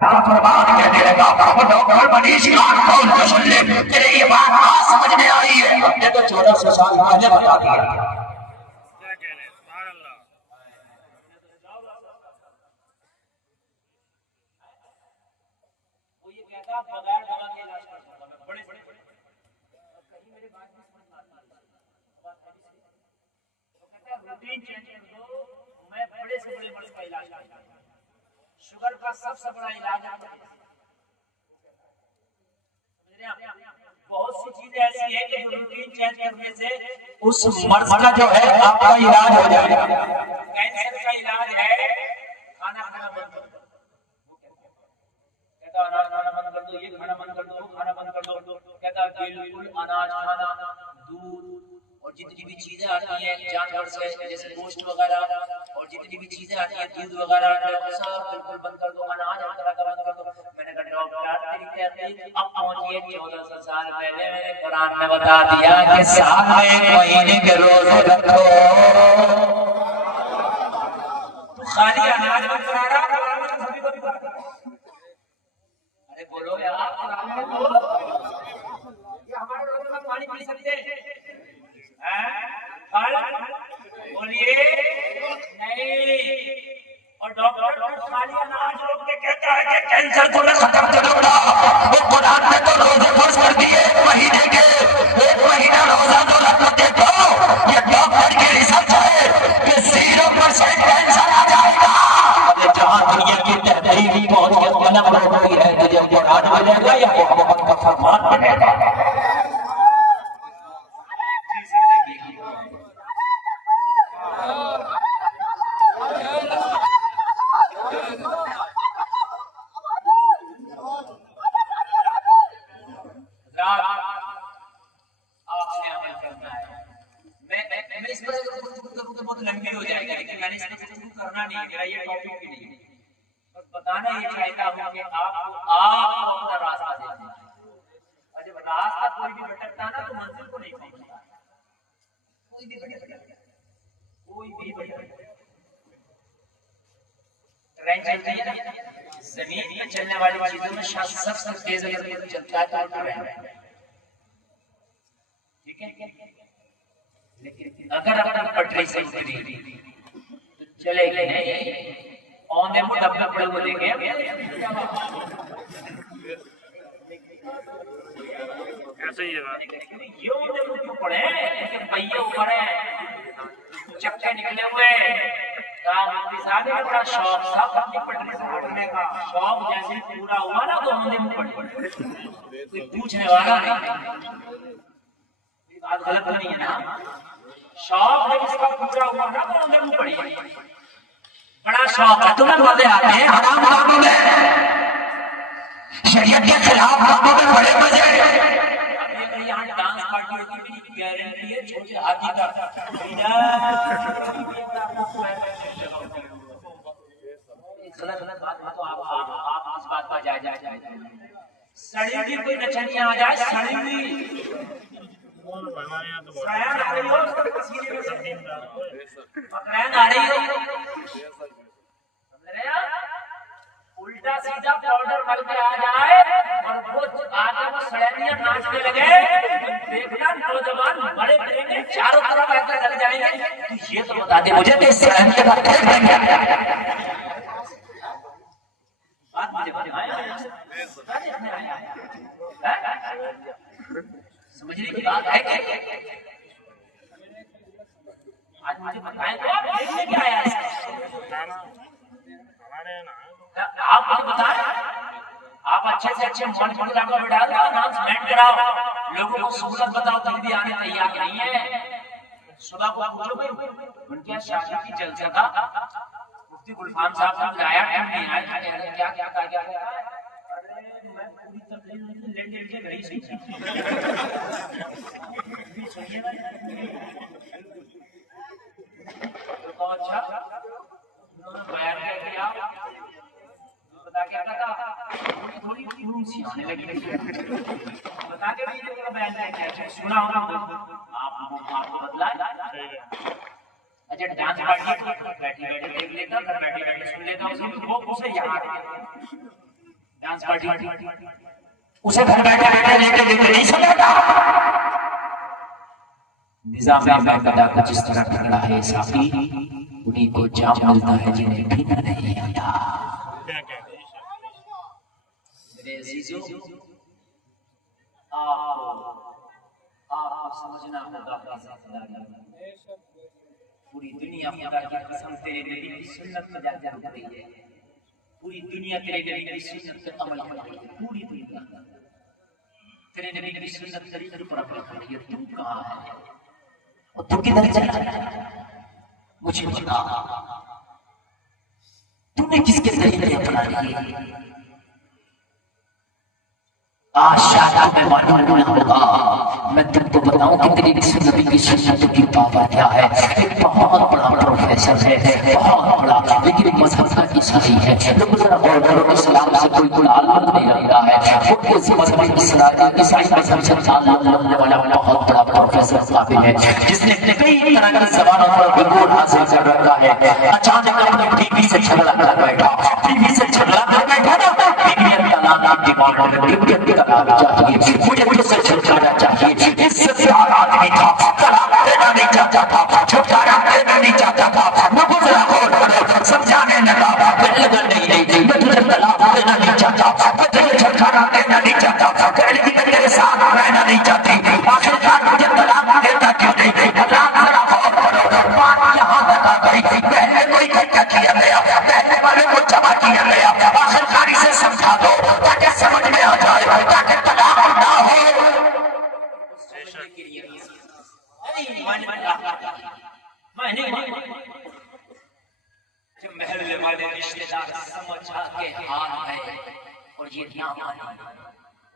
फरमान कहते रहेगा वो डॉक्टर मनीष कौन तो सुन ले तेरे ये बात आज समझ में आई है। ये तो 1400 साल पहले बता दिया। शुगर का सबसे बड़ा इलाज है। बहुत सी चीजें ऐसी है कि रूटीन चेंज करने से उस मर्ज का जो है आपका इलाज हो जाएगा। कैंसर का इलाज है खाना खाना बंद कर दो। कहता अनाज खाना बंद कर दो, ये खाना बंद कर दो, वो खाना बंद कर दो। कहता बिल्कुल अनाज खाना, दूध और जितनी भी चीजें आती हैं जानवर से जैसे गोश्त वगैरह और जितनी भी चीजें आती हैं दूध वगैरह सब बिल्कुल बंद कर दो। अनाज हर तरह का बंद कर दो। मैंने कहा डॉक्टर तेरी तहकीक अब पहुंची है 1400 साल पहले मैंने कुरान में बता दिया कि साल में 1 महीने के रोजे रखो। तू खाली अनाज मत करा रहा, अरे बोलो यार कुरान में बोलो। ये हमारे लोग में पानी पी सकते हैं? बोलिए नहीं। और डॉक्टर को खाली अनाज रोक के कहता है कि कैंसर को मैं खत्म करूंगा। वो कुरान में तो रोजे फर्ज कर दिए 1 महीने के। 1 महीना रोजा तो रखो। देखो ये डॉक्टर की रिसर्च है कि 0% कैंसर आ जाएगा। जहां दुनिया की तहकीक पहुंच के कलम रोकती है तुझे कुरान मिलेगा या मोहम्मद का फरमान मिलेगा। लंबी हो जाएगी लेकिन मैंने इसको शुरू करना नहीं है। मेरा ये टॉपिक भी नहीं है। बस बताना ये चाहता हूँ कि आपको अपना रास्ता देना है। और जब रास्ता कोई भी भटकता है ना तो मंजिल को नहीं पहुंचता। कोई भी ट्रेन चलती है ना, जमीन पे चलने वाली चीजों में सबसे तेज अगर चलता है तो ट्रेन, ठीक है। लेकिन अगर अपनी पटरी से उतरी तो चलेगी नहीं। औंधे मुंह डब्बे पड़े हुए देखे ऐसे ही है। ये औंधे मुंह क्यों पड़े? पहिए ऊपर है, चक्के निकले हुए। बड़ा शौक था अपनी पटरी से उठने का। शौक जैसे पूरा हुआ ना तो औंधे मुंह पड़े। कोई पूछने वाला नहीं। बात गलत नहीं है ना। शौक जब इसका पूरा हुआ ना तो अंदर मुंह पड़ी। बड़ा शौक है, तुम्हें मजे आते हैं हराम कामों में, शरीयत के खिलाफ कामों में बड़े मजे। अब यहाँ डांस पार्टी की भी गारंटी है छोटे हाथी का। गलत बात है तो आप इस बात पर जाए सड़ी हुई कोई नचनिया आ जाए, सड़ी हुई आ रही हो, उल्टा सीधा पाउडर मल के आ जाए और वो आगे वो सड़ैनिया नाचने लगे, देखना नौजवान बड़े करेंगे चारों तरफ ऐसे लग जाएंगे। तो ये तो बता दे मुझे कि सड़ैनिया का क्या बात मुझे समझने की बात है क्या? आज मुझे बताएं तो आप देखने क्या आया है? आप मुझे बताएं, आप अच्छे से अच्छे मॉल प्रोग्राम में डाल दो, अनाउंसमेंट कराओ, लोगों को सहूलत बताओ, फिर भी आने तैयार नहीं है। सुबह को पूछो भाई उनके शादी की जलसा था, मुफ्ती गुलफाम साहब ने बुलाया, क्यों नहीं आए? क्या क्या क्या क्या मैं पूरी तकलीफ लेट के गई थी। तो अच्छा उन्होंने बयान किया, बता क्या था थोड़ी खून सी आने लगी, बता के भी ये बयान किया सुना होगा आपको बदला। अच्छा डांस पार्टी बैठी बैठी देख लेता, घर बैठी बैठी सुन लेता, उसमें वो उसे यहाँ डांस पार्टी उसे घर बैठे बैठे लेटे लेटे नहीं समझता। निजाम बाकायदा को जिस तरह पकड़ा है साफी, उन्हीं को जाम मिलता है जिन्हें पीना नहीं आता। मेरे अजीजों, आप समझना होगा पूरी दुनिया खुदा की कसम तेरे नबी की सुन्नत पर जाकर रुक रही है। पूरी दुनिया तेरे नबी की सुन्नत पर अमल कर रही है। पूरी दुनिया तेरे नबी की सुन्नत तरीके पर अमल कर रही है। तू कहाँ है और तू किधर चला है? मुझे बता, तूने किसके तरीके अपना लिए? आज शायद मैं मालूम ना होगा, मैं तुमको बताऊं कि तेरी नबी की सुन्नत की पावर क्या है। एक बहुत बड़ा प्रोफेसर है, बहुत बड़ा, लेकिन मजहब का ईसाई है। लोग जरा गौर करो, इस्लाम से कोई ताल्लुक नहीं रख रहा है। वो इस मजहब ईसाई मजहब से ताल्लुक रखने वाला बहुत बड़ा प्रोफेसर काबिल है, जिसने कई तरह की जबानों पर गुरूर हासिल कर रखा है। अचानक अपने बीवी से झगड़ा कर बैठा, बीवी से झगड़ा कर बैठा ना, बीवी तलाक की डिमांड करती है, चाहिए मुझे मुझसे छुटकारा चाहिए। इससे प्यार आदमी था, तलाक देना नहीं चाहता था, छुटकारा देना नहीं चाहता था। वो गुजरा और समझाने लगा, नहीं मैं तुझे तलाक देना नहीं चाहता, मैं तुझे छुटकारा देना नहीं चाहता, कहने मैं तेरे साथ रहना नहीं चाहती। आखिरकार मुझे तलाक देता क्यों नहीं? तलाक करा और बात यहाँ तक आ गई, पहले कोई इकट्ठा किया गया, पहले वाले को जमा किया गया। आखिरकार इसे समझा दो ताकि समझ में आ जाए, ताकि तलाक ना हो। जब महल्ले वाले रिश्तेदार समझ के हार गए और ये ना माने,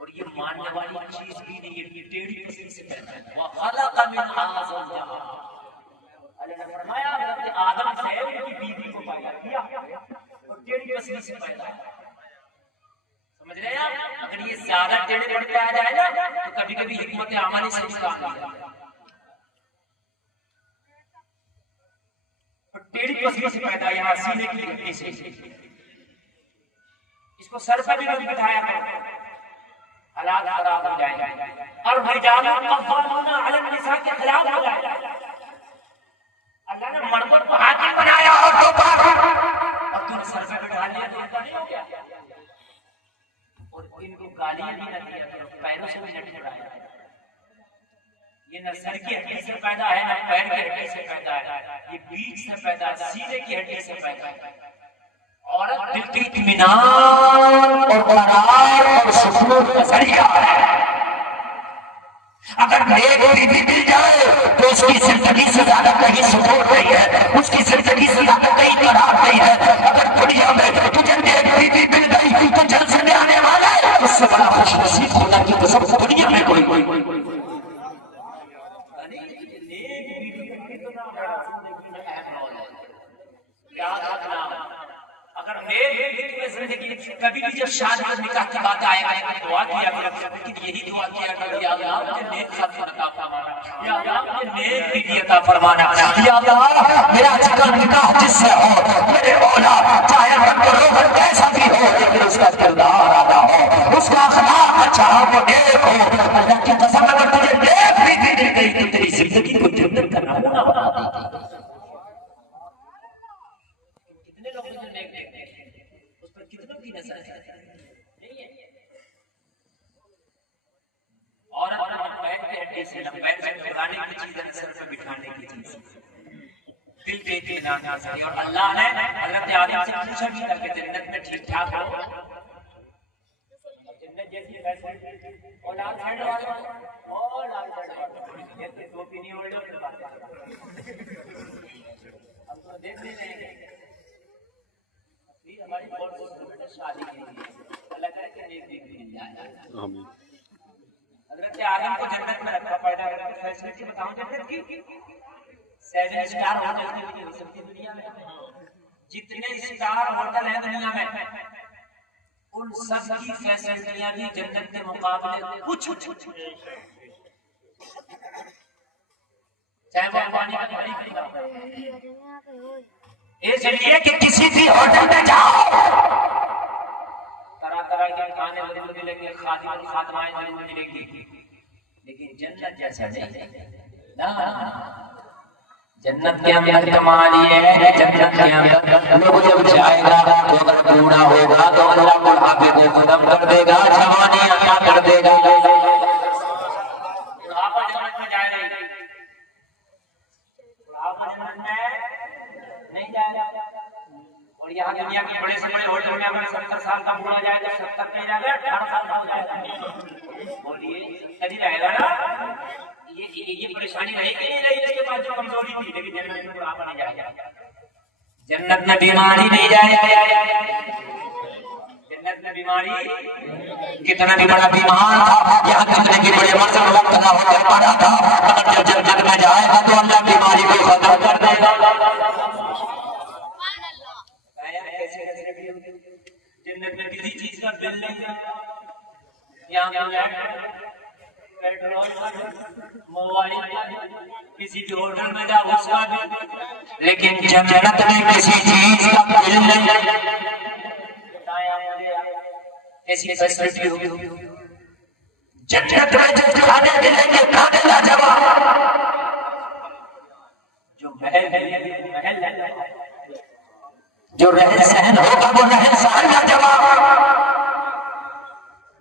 और ये मानने वाली चीज भी नहीं, ये टेढ़ी किसी से कहता है। वो खलक़ मिनहा ज़ौजहा, अल्लाह ने फरमाया कि आदम से उनकी बीवी को पैदा किया और टेढ़ी किसी से पैदा किया। समझ रहे हैं आप? अगर ये ज्यादा टेढ़े पड़ते आ जाए ना, तो कभी कभी हिकमत अमली से भी काम नहीं आता। टेढ़ी पसली से पैदा, यहाँ सीने की हड्डी से। इसको सर पर भी मत बिठाया करो, हालात खराब हो जाएंगे। और रिजालुन क़व्वामूना अलन निसा के खिलाफ हो जाएगा। अल्लाह ने मर्दों को हाकिम बनाया औरतों पर, और तूने सर पर बिठा लिया तो ऐसा नहीं हो गया? और इनको गालियां भी न दिया करो, पैरों से भी न ठुकराया। ये न सर की हड्डी से पैदा है, न पैर की हड्डी से पैदा है, ये बीच से पैदा है, सीने की हड्डी से पैदा है। औरत दिल की इत्मीनान और करार और सुकून का जरिया है। अगर नेक बीवी मिल जाए तो उसकी जिंदगी से ज्यादा कहीं सुकून नहीं है, उसकी जिंदगी से ज्यादा कहीं करार नहीं है। अगर दुनिया में तुझे नेक बीवी मिल गई तो जलसे में आने वाला है, उससे बड़ा खुशनसीब होना की कसम दुनिया में कोई अगर जिंदगी कभी भी जब शादी और निकाह की बात आएगा तो दुआ किया करो, लेकिन यही दुआ किया करो, या अल्लाह मुझे नेक खातून अता फरमाना, या अल्लाह मुझे नेक बीवी अता फरमाना, या अल्लाह मेरा जिगर निकाह जिससे हो, मेरे मौला चाहे रंग कैसा भी हो, लेकिन उसका किरदार आदा हो, उसका अखलाक अच्छा हो, वो नेक हो। अल्लाह की कसम अगर तुझे नेक बीवी मिल गई तो तेरी जिंदगी को जन्नत का नमूना बना देगी। औरत पैर के हड्डी से, पैर से लगाने की चीज है, सर पे बिठाने की चीज, दिल के इत्मीनान का जरिया। और अल्लाह ने आदम से पूछा भी था कि जन्नत में ठीक ठाक हो, जन्नत जैसी फैसिलिटी और लाल साइड वाले और लाल साइड वाले, ये तो टोपी नहीं ओढ़े और बात हम तो देख नहीं रहे। हमारी बहुत शादी की अल्लाह करे कि नेक बीवी मिल जाए। आमीन। हज़रत आदम को जन्नत में रखा, पैदा करने की फैसिलिटी बताऊं जन्नत की 7 स्टार होटल की नहीं हो सकती दुनिया में। जितने स्टार होटल हैं दुनिया में, उन सब की फैसिलिटियां भी जन्नत के मुकाबले कुछ चाहे वो पानी का बड़ी इसलिए कि किसी भी होटल में जाओ तरह तरह तरह के खाने जरूर मिलेंगे, खातिमाएं जरूर मिलेंगी, लेकिन जन्नत जैसा नहीं ना। जन्नत के अंदर कमाली है, जन्नत के अंदर लोग जब जाएगा तो अगर बूढ़ा होगा तो अल्लाह बुढ़ापे को खत्म कर देगा, जवानी अता कर देगा। बुढ़ापा जन्नत में जाएगा, बुढ़ापा जन्नत में नहीं जाएगा। और यहाँ दुनिया के बड़े से बड़े होटल में अगर 70 साल का बूढ़ा जाए तो 70 नहीं जाएगा, 18 साल का हो जाएगा। बोलिए सही रहेगा ना? ये परेशानी रहेगी नहीं रही, इसके पास जो कमजोरी थी, लेकिन जन्नत में बुढ़ापा नहीं जाएगा, जन्नत में बीमारी नहीं जाएगा। जन्नत में बीमारी, कितना भी बड़ा बीमार था, यहाँ कितने की बड़े मर्जन वक्त ना होकर पड़ा था, अगर जब जन्नत में जाएगा तो अल्लाह बीमारी को खत्म कर देगा। जन्नत में किसी चीज का बिल नहीं है, यहाँ पेट्रोल, मोबाइल, किसी भी होटल में जाओ उसका भी, लेकिन जन्नत में किसी चीज का बिल नहीं है। ऐसी फैसिलिटी होगी जन्नत में, जो खाने मिलेंगे खाने लाजवाब, जो महल जो रहन सहन होगा वो रहन सहन लाजवाब।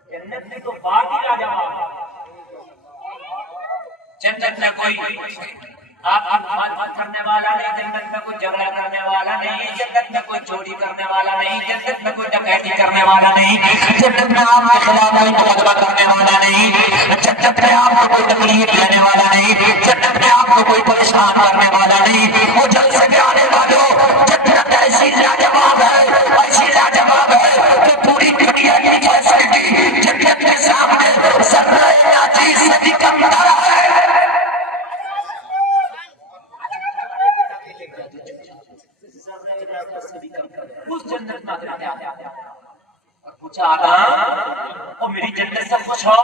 जन्नत में तो बात ही लाजवाब। जन्नत में कोई आपकी बात करने वाला नहीं, जन्नत में कोई झगड़ा करने वाला नहीं, जन्नत में कोई चोरी करने वाला नहीं, जन्नत में कोई डकैती करने वाला नहीं, जन्नत में आपके खिलाफ कोई मुकदमा करने वाला नहीं, जन्नत में आपको कोई तकलीफ देने वाला नहीं, जन्नत में आपको कोई परेशान करने वाला नहीं। वो जल से आने वालों, जन्नत ऐसी लाजवाब है, ऐसी लाजवाब है कि पूरी दुनिया की फैसिलिटी जन्नत के सामने सर्राए नाचीज से भी कम है। उस जन्नत में पूछा आदम, ओ मेरी जन्नत से पूछो,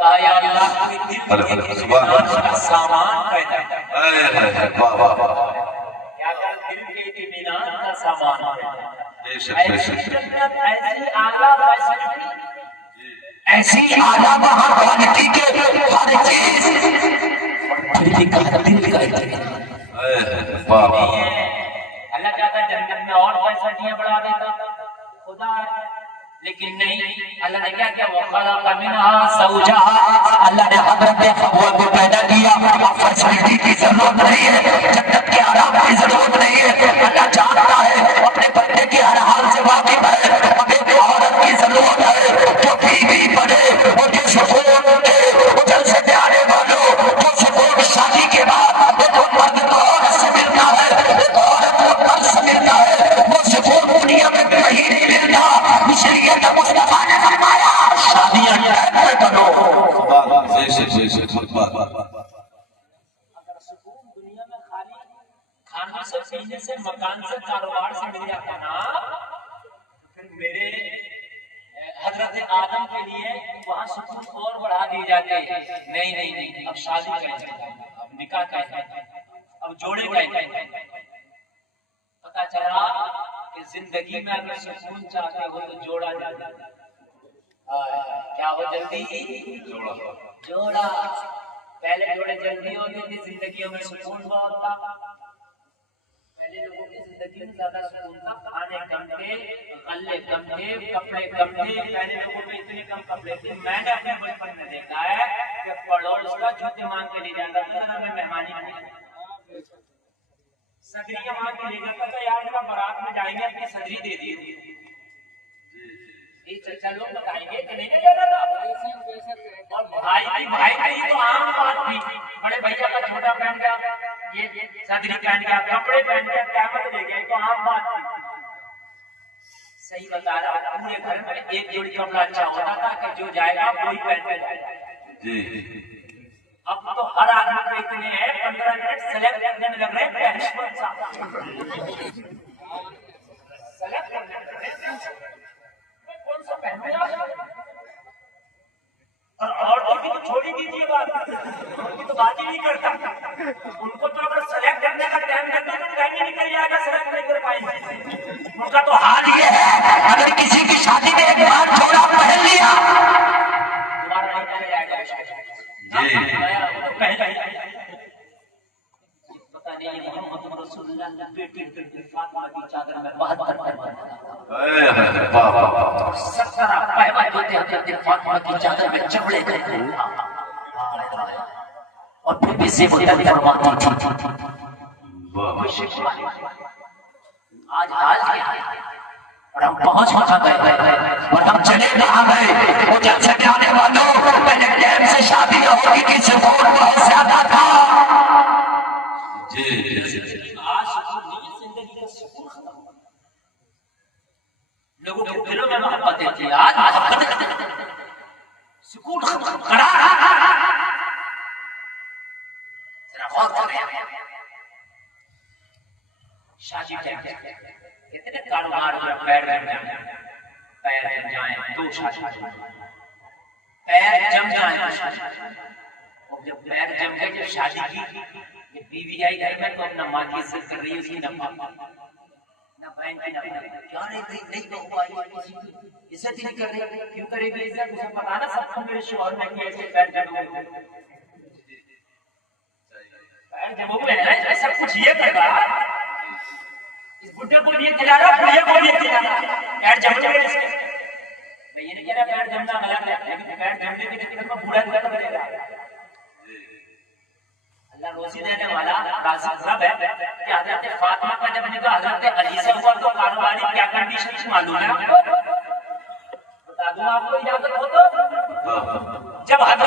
कहा या अल्लाह के दिल के सामान पैदा है। क्या कर दिल के इत्मीनान का सामान है। ऐसी आला वहां क्वालिटी के हर चीज, फिर भी कहा दिल का अल्लाह चाहता जन्नत में और फैसिलिटियां बढ़ा देता खुदा, लेकिन नहीं, अल्लाह ने क्या किया, वखलक़ मिनहा ज़ौजहा, अल्लाह ने हज़रत हव्वा को पैदा किया। अब फैसिलिटी की जरूरत नहीं है, जन्नत के आराम की जरूरत नहीं है, अल्लाह जानता है, अपने बंदे के हर हाल से वाकिफ है। अब एक औरत की जरूरत है जो बीवी बने, वो जो सुकून दे, वो जल से आने वालों, जो सुकून शादी के बाद एक मर्द को औरत से मिलता है, एक औरत को मर्द से मिलता है, वो सुकून दुनिया में कहीं नहीं मिलता। इसलिए तो मुस्तफा ने फरमाया शादियां टाइम पे करो। अगर सुकून दुनिया में खाली खाने से, पीने से, मकान से, कारोबार से मिल जाता ना, फिर मेरे हजरत आदम के लिए वहाँ सुकून और बढ़ा दिए जाते हैं। नहीं नहीं नहीं, अब शादी कैसे, अब निकाह कैसे, अब जोड़े कैसे। पता चला कि जिंदगी में अगर सुकून चाहते हो तो जोड़ा जाता है। क्या हो जल्दी जोड़ा। पहले जोड़े जल्दी होते थे, जिंदगी में सुकून बहुत था। पहले लोगों की जिंदगी में ज्यादा सुकून था, खाने कम थे, गल्ले कम थे, कपड़े कम थे। पहले लोगों में इतने कम कपड़े थे, मैंने अपने बचपन में देखा है कि पड़ोस का जूते मांग के ले जाता था, हमें मेहमानी नहीं, सदरिया मांग के ले जाता था, यार जरा बारात में जाएंगे अपनी सदरी दे दी। चचा लोग बताएंगे कि नहीं जाता था। और भाई की तो आम बात थी, बड़े भैया का छोटा पहन गया, ये सदरी पहन गया, कपड़े पहन गया, कैमत ले गए, तो आम बात थी। सही बता रहा, पूरे घर में एक जोड़ी कपड़ा अच्छा होता था कि जो जाएगा वही पहन के जाएगा। अब तो हर आदमी को इतने हैं, 15 मिनट सेलेक्ट करने में लग रहे हैं, कौन सा सेलेक्ट करने में कौन सा पहने। और औरतों की तो छोड़ी दीजिए बात, उनकी तो बात ही नहीं करता। उनको तो अगर सेलेक्ट करने का टाइम देते तो टाइम ही निकल जाएगा, सेलेक्ट नहीं कर पाएंगे। उनका तो हाल ये है, अगर किसी की शादी में एक बार चादर में 72 पैबंद, 70 पैबंद होते होते फातिमा की चादर में चमड़े गए और फिर भी से मुद्दत फरमाती थी। आज हाल क्या है और हम पहुंच कहां गए और हम चले कहां गए? वो जब से आने वालों पहले टाइम से शादी होगी कि सुकून बहुत ज्यादा था। जी आज सुकून नहीं है, जिंदगी का सुकून खत्म हो गया। लोगों के दिलों में मोहब्बत थी, आज मोहब्बत सुकून खत्म करा। जरा गौर करें, शादी टाइम कितने कारोबार हुआ, पैर जम जाए तो शादी, पैर जम जाए तो शादी। और जब पैर जम गए, जब शादी की, जब बीवी आई घर में तो अपना माँ की इज्जत कर रही है, उसकी ना पापा ना बहन की ना भाई, क्या नहीं बहू आई किसी की इज्जत ही नहीं कर रही, क्यों करेगी इज्जत? उसे पता ना सबको मेरे शोहर ने कि ऐसे पैर जम गए, पैर जम गए हैं, ऐसा कुछ ये कर रहा, इस बुड्ढे को ये खिला रहा, बुढ़िया को ये खिला रहा, पैर जम गए इसके। मैं ये नहीं कह रहा पैर जमना गलत है, लेकिन पैर जमने के चक्कर में बूढ़ा गलत करेगा। अल्लाह रोजी देने वाला राज़िक रब है कि हज़रत फातिमा का जब निकाह हज़रत अली से हुआ तो कारोबारी क्या कंडीशन मालूम है आपको? बता दूं आपको इजाजत हो तो, जब हज़रत